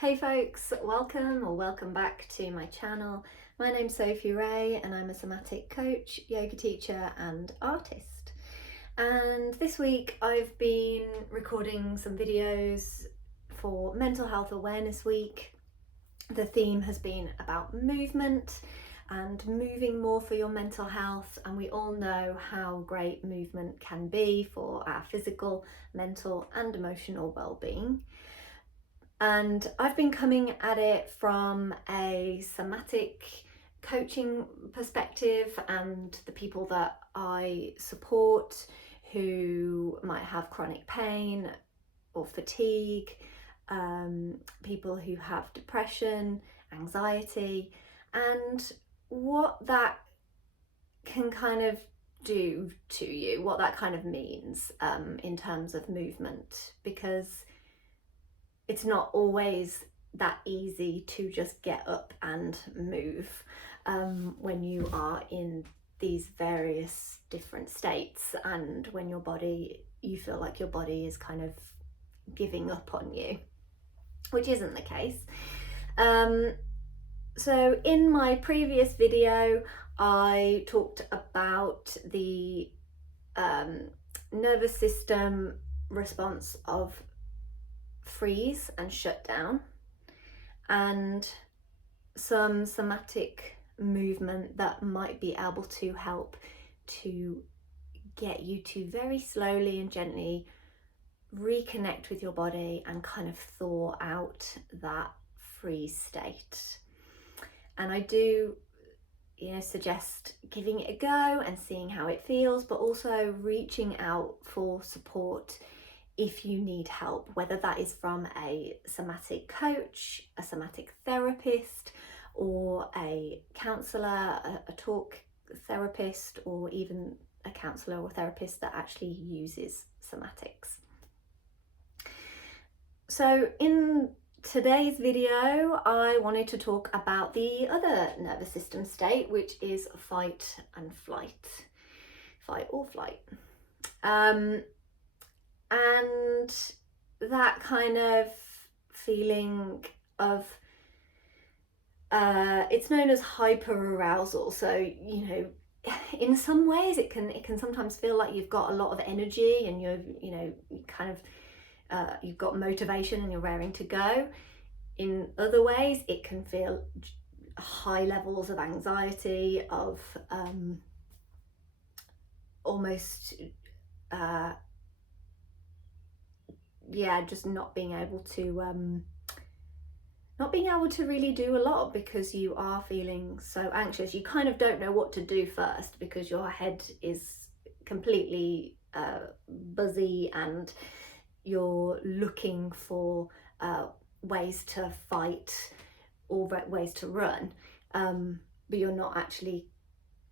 Hey folks, welcome back to my channel. My name's Sophie Ray and I'm a somatic coach, yoga teacher and artist. And this week I've been recording some videos for Mental Health Awareness Week. The theme has been about movement and moving more for your mental health, and we all know how great movement can be for our physical, mental and emotional well-being. And I've been coming at it from a somatic coaching perspective, and the people that I support who might have chronic pain or fatigue, people who have depression, anxiety, and what that can kind of do to you, what that kind of means in terms of movement, because it's not always that easy to just get up and move when you are in these various different states, and when you feel like your body is kind of giving up on you, which isn't the case. So in my previous video, I talked about the nervous system response of freeze and shut down, and some somatic movement that might be able to help to get you to very slowly and gently reconnect with your body and kind of thaw out that freeze state. And I do suggest giving it a go and seeing how it feels, but also reaching out for support if you need help, whether that is from a somatic coach, a somatic therapist, or a counsellor, a talk therapist, or even a counsellor or therapist that actually uses somatics. So in today's video, I wanted to talk about the other nervous system state, which is fight and flight, fight or flight. And that kind of feeling of, it's known as hyperarousal. So, in some ways it can sometimes feel like you've got a lot of energy and you've got motivation and you're raring to go. In other ways, it can feel high levels of anxiety, of almost just not being able to really do a lot because you are feeling so anxious. You kind of don't know what to do first because your head is completely buzzy and you're looking for ways to fight or ways to run, but you're not actually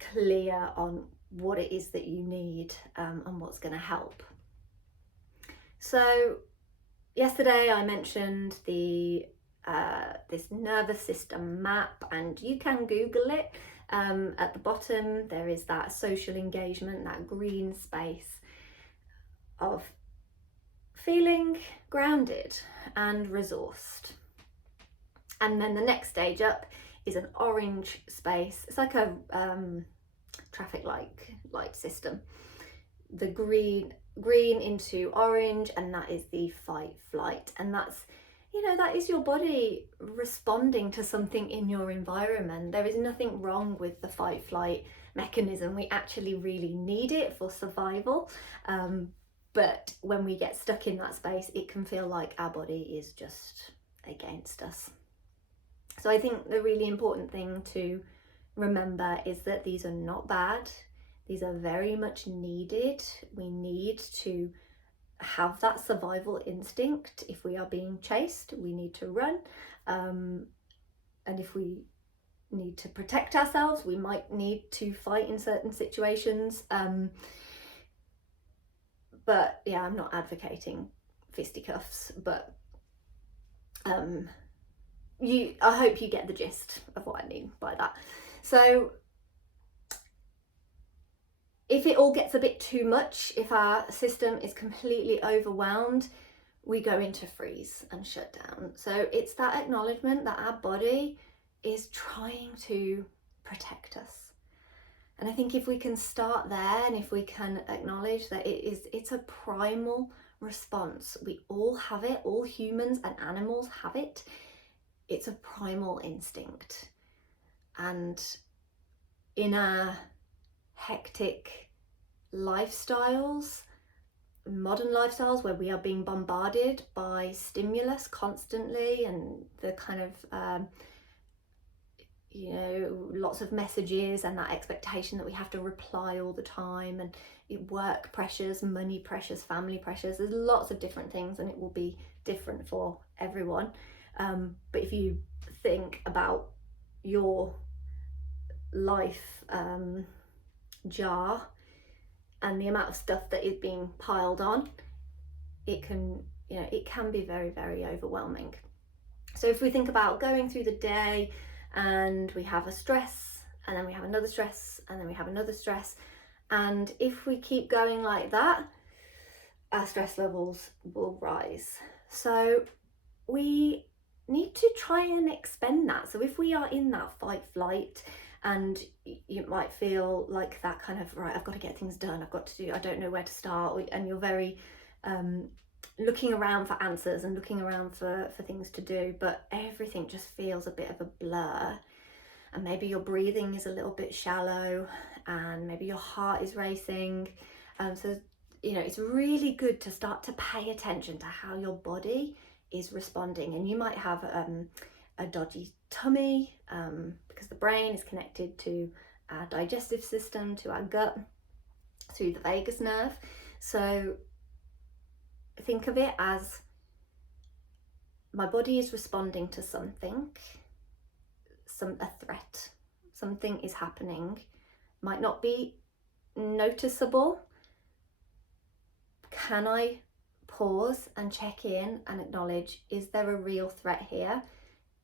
clear on what it is that you need and what's going to help. So yesterday I mentioned this nervous system map, and you can Google it. At the bottom there is that social engagement, that green space of feeling grounded and resourced. And then the next stage up is an orange space. It's like a traffic light system. The green into orange, and that is the fight flight, and that's that is your body responding to something in your environment. There is nothing wrong with the fight flight mechanism. We actually really need it for survival, but when we get stuck in that space, it can feel like our body is just against us. So I think the really important thing to remember is that these are not bad. These are very much needed. We need to have that survival instinct. If we are being chased, we need to run. And if we need to protect ourselves, we might need to fight in certain situations. But yeah, I'm not advocating fisticuffs, but I hope you get the gist of what I mean by that. So if it all gets a bit too much, if our system is completely overwhelmed, we go into freeze and shut down. So it's that acknowledgement that our body is trying to protect us. And I think if we can start there, and if we can acknowledge that it's a primal response, we all have it, all humans and animals have it. It's a primal instinct. And in our hectic lifestyles, modern lifestyles, where we are being bombarded by stimulus constantly, and the kind of lots of messages, and that expectation that we have to reply all the time, and work pressures, money pressures, family pressures, there's lots of different things, and it will be different for everyone. But if you think about your life jar and the amount of stuff that is being piled on, it can be very, very overwhelming. So if we think about going through the day, and we have a stress, and then we have another stress, and then we have another stress, and if we keep going like that, our stress levels will rise. So we need to try and expend that. So if we are in that fight flight, and you might feel like that kind of, right, I've got to get things done, I don't know where to start, and you're very looking around for answers and looking around for things to do, but everything just feels a bit of a blur, and maybe your breathing is a little bit shallow, and maybe your heart is racing. So it's really good to start to pay attention to how your body is responding. And you might have a dodgy tummy, because the brain is connected to our digestive system, to our gut, through the vagus nerve. So think of it as, my body is responding to something, a threat, something is happening, might not be noticeable. Can I pause and check in and acknowledge, is there a real threat here?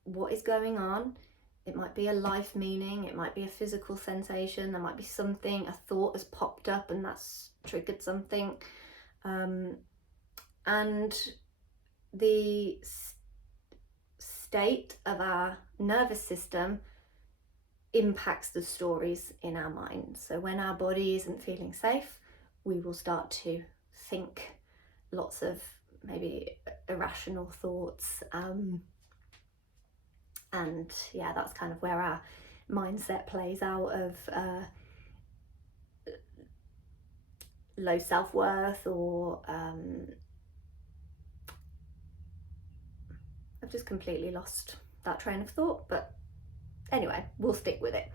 What is going on? It might be a life meaning, it might be a physical sensation, there might be something, a thought has popped up and that's triggered something. And the state of our nervous system impacts the stories in our mind. So when our body isn't feeling safe, we will start to think lots of maybe irrational thoughts. And yeah, that's kind of where our mindset plays out, of low self-worth, or I've just completely lost that train of thought, but anyway, we'll stick with it.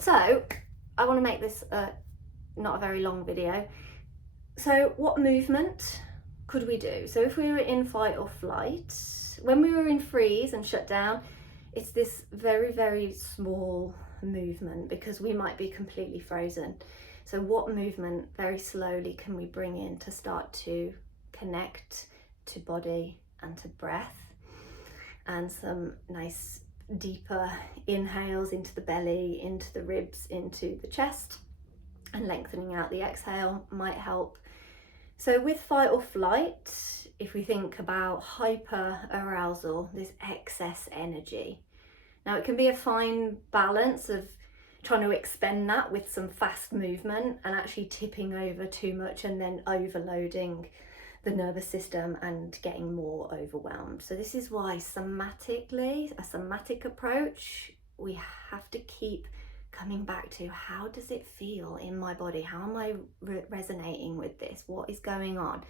So I want to make this not a very long video. So what movement could we do? So if we were in fight or flight, when we were in freeze and shut down, it's this very, very small movement, because we might be completely frozen. So what movement very slowly can we bring in to start to connect to body and to breath? And some nice deeper inhales into the belly, into the ribs, into the chest, and lengthening out the exhale might help. So with fight or flight, if we think about hyper arousal, this excess energy, now it can be a fine balance of trying to expend that with some fast movement, and actually tipping over too much and then overloading the nervous system and getting more overwhelmed. So this is why somatically, a somatic approach, we have to keep coming back to, how does it feel in my body? How am I resonating with this? What is going on?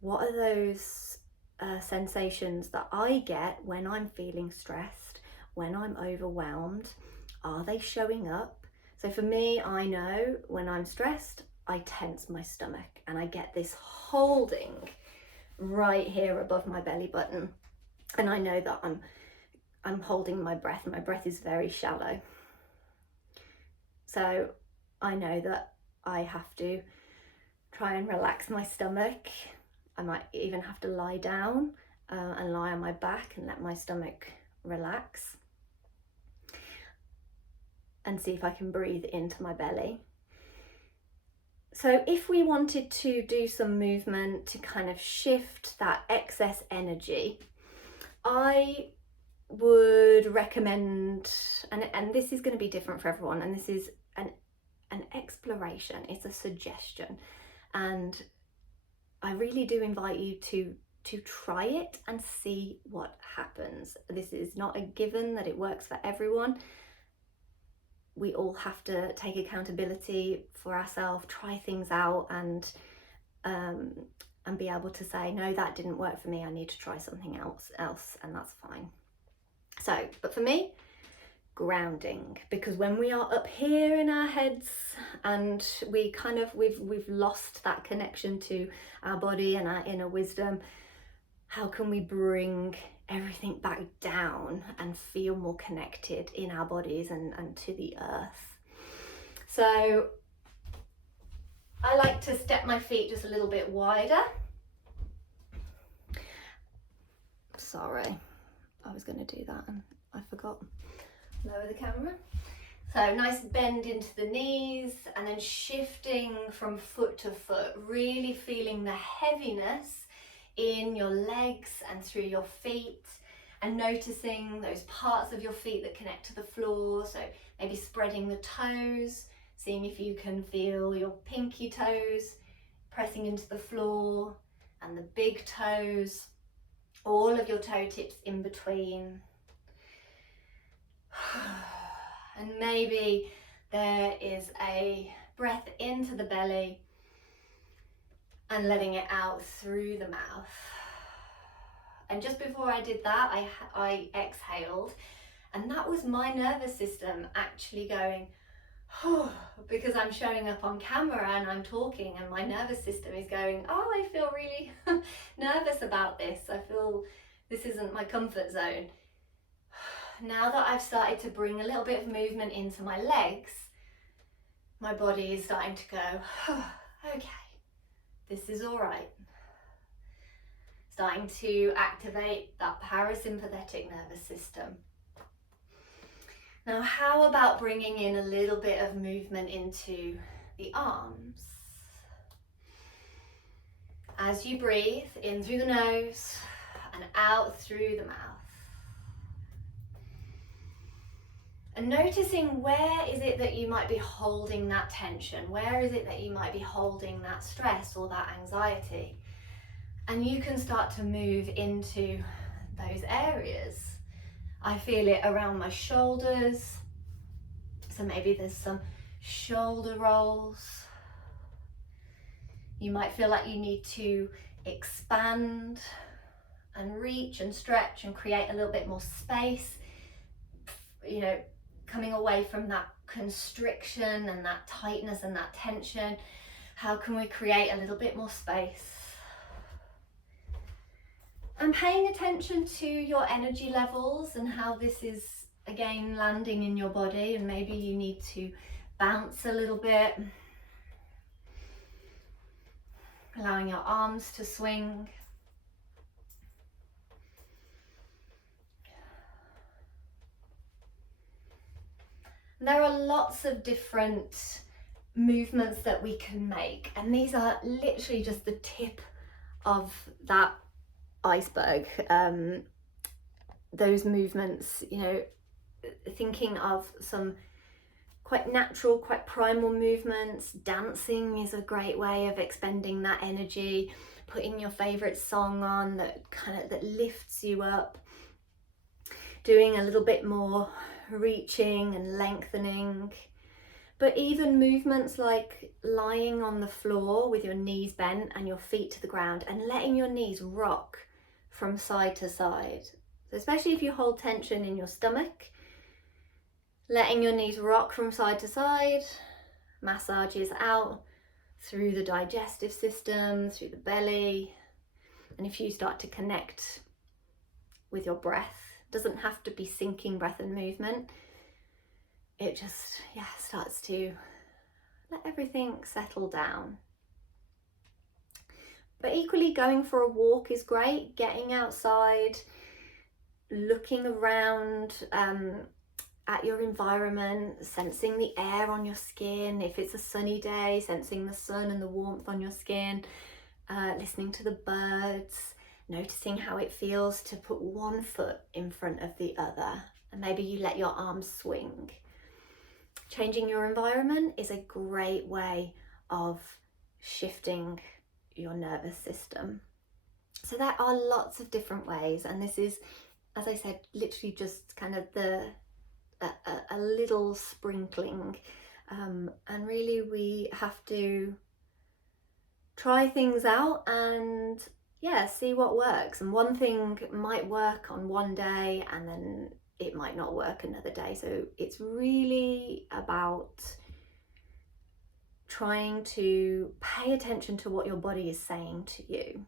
What are those sensations that I get when I'm feeling stressed, when I'm overwhelmed? Are they showing up? So for me, I know when I'm stressed, I tense my stomach and I get this holding right here above my belly button, and I know that I'm holding my breath. My breath is very shallow. So I know that I have to try and relax my stomach. I might even have to lie down and lie on my back and let my stomach relax, and see if I can breathe into my belly. So if we wanted to do some movement to kind of shift that excess energy, I would recommend, and this is going to be different for everyone, and this is an exploration, it's a suggestion, and I really do invite you to try it and see what happens. This is not a given that it works for everyone. We all have to take accountability for ourselves, try things out, and be able to say, no, that didn't work for me, I need to try something else, and that's fine. So, but for me, grounding, because when we are up here in our heads and we've lost that connection to our body and our inner wisdom, how can we bring everything back down and feel more connected in our bodies and to the earth? So I like to step my feet just a little bit wider. Sorry, I was going to do that and I forgot. Lower the camera. So nice bend into the knees, and then shifting from foot to foot, really feeling the heaviness in your legs and through your feet, and noticing those parts of your feet that connect to the floor. So maybe spreading the toes, seeing if you can feel your pinky toes pressing into the floor, and the big toes, all of your toe tips in between. And maybe there is a breath into the belly and letting it out through the mouth. And just before I did that, I exhaled, and that was my nervous system actually going, because I'm showing up on camera and I'm talking, and my nervous system is going, oh, I feel really nervous about this. I feel this isn't my comfort zone. Now that I've started to bring a little bit of movement into my legs, my body is starting to go, okay, this is all right. Starting to activate that parasympathetic nervous system. Now, how about bringing in a little bit of movement into the arms? As you breathe in through the nose and out through the mouth. And noticing, where is it that you might be holding that tension? Where is it that you might be holding that stress or that anxiety? And you can start to move into those areas. I feel it around my shoulders. So maybe there's some shoulder rolls. You might feel like you need to expand and reach and stretch and create a little bit more space, you know, coming away from that constriction and that tightness and that tension. How can we create a little bit more space? And paying attention to your energy levels and how this is again landing in your body, and maybe you need to bounce a little bit, allowing your arms to swing. There are lots of different movements that we can make, and these are literally just the tip of that iceberg. Those movements, you know, thinking of some quite natural, quite primal movements. Dancing is a great way of expending that energy. Putting your favorite song on that lifts you up. Doing a little bit more reaching and lengthening. But even movements like lying on the floor with your knees bent and your feet to the ground, and letting your knees rock from side to side. So especially if you hold tension in your stomach, letting your knees rock from side to side massages out through the digestive system, through the belly. And if you start to connect with your breath, it doesn't have to be sinking breath and movement. It just, starts to let everything settle down. But equally, going for a walk is great. Getting outside, looking around at your environment, sensing the air on your skin. If it's a sunny day, sensing the sun and the warmth on your skin, listening to the birds, noticing how it feels to put one foot in front of the other, and maybe you let your arms swing. Changing your environment is a great way of shifting your nervous system. So there are lots of different ways, and this is, as I said, literally just kind of a little sprinkling, and really we have to try things out and see what works. And one thing might work on one day and then it might not work another day. So it's really about trying to pay attention to what your body is saying to you.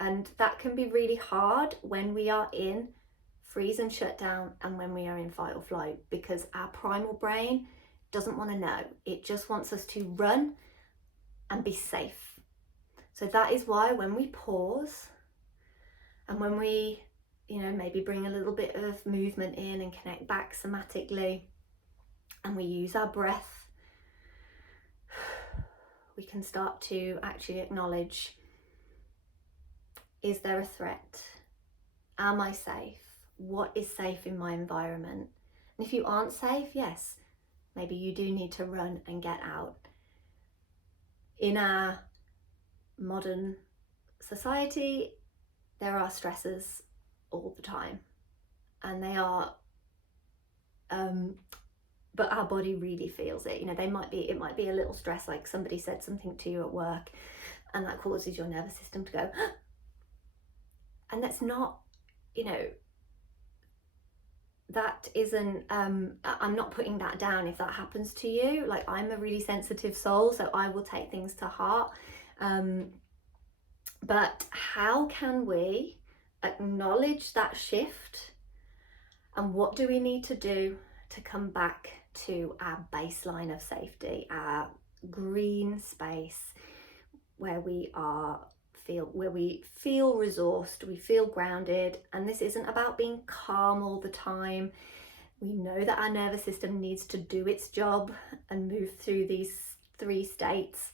And that can be really hard when we are in freeze and shut down and when we are in fight or flight, because our primal brain doesn't want to know. It just wants us to run and be safe. So that is why when we pause and when we, maybe bring a little bit of movement in and connect back somatically, and we use our breath, we can start to actually acknowledge, is there a threat? Am I safe? What is safe in my environment? And if you aren't safe, yes, maybe you do need to run and get out. In our modern society, there are stressors all the time, and they are, but our body really feels it. It might be a little stress, like somebody said something to you at work, and that causes your nervous system to go, and that's not, that isn't, I'm not putting that down if that happens to you. Like, I'm a really sensitive soul, so I will take things to heart. But how can we acknowledge that shift, and what do we need to do to come back to our baseline of safety, our green space where we feel resourced, we feel grounded. And this isn't about being calm all the time. We know that our nervous system needs to do its job and move through these 3 states.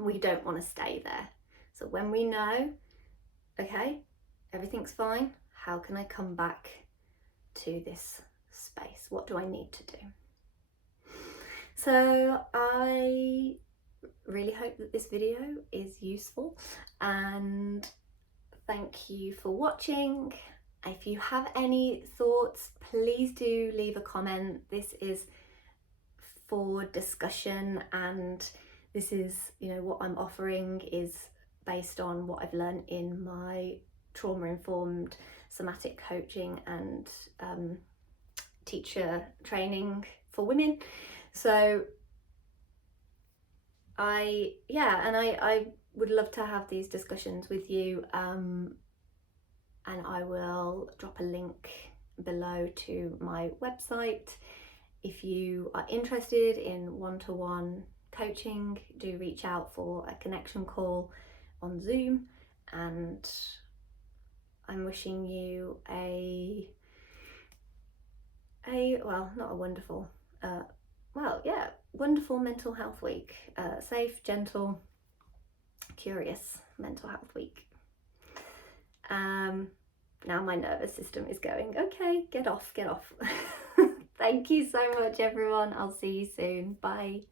We don't want to stay there. So when we know, okay, everything's fine, how can I come back to this space? What do I need to do? So I really hope that this video is useful, and thank you for watching. If you have any thoughts, please do leave a comment. This is for discussion, and this is, what I'm offering is based on what I've learned in my trauma-informed somatic coaching and teacher training for women. So I would love to have these discussions with you, and I will drop a link below to my website. If you are interested in one-to-one coaching, do reach out for a connection call on Zoom, and I'm wishing you wonderful mental health week, safe, gentle, curious mental health week. Now my nervous system is going, okay, get off. Thank you so much, everyone. I'll see you soon. Bye.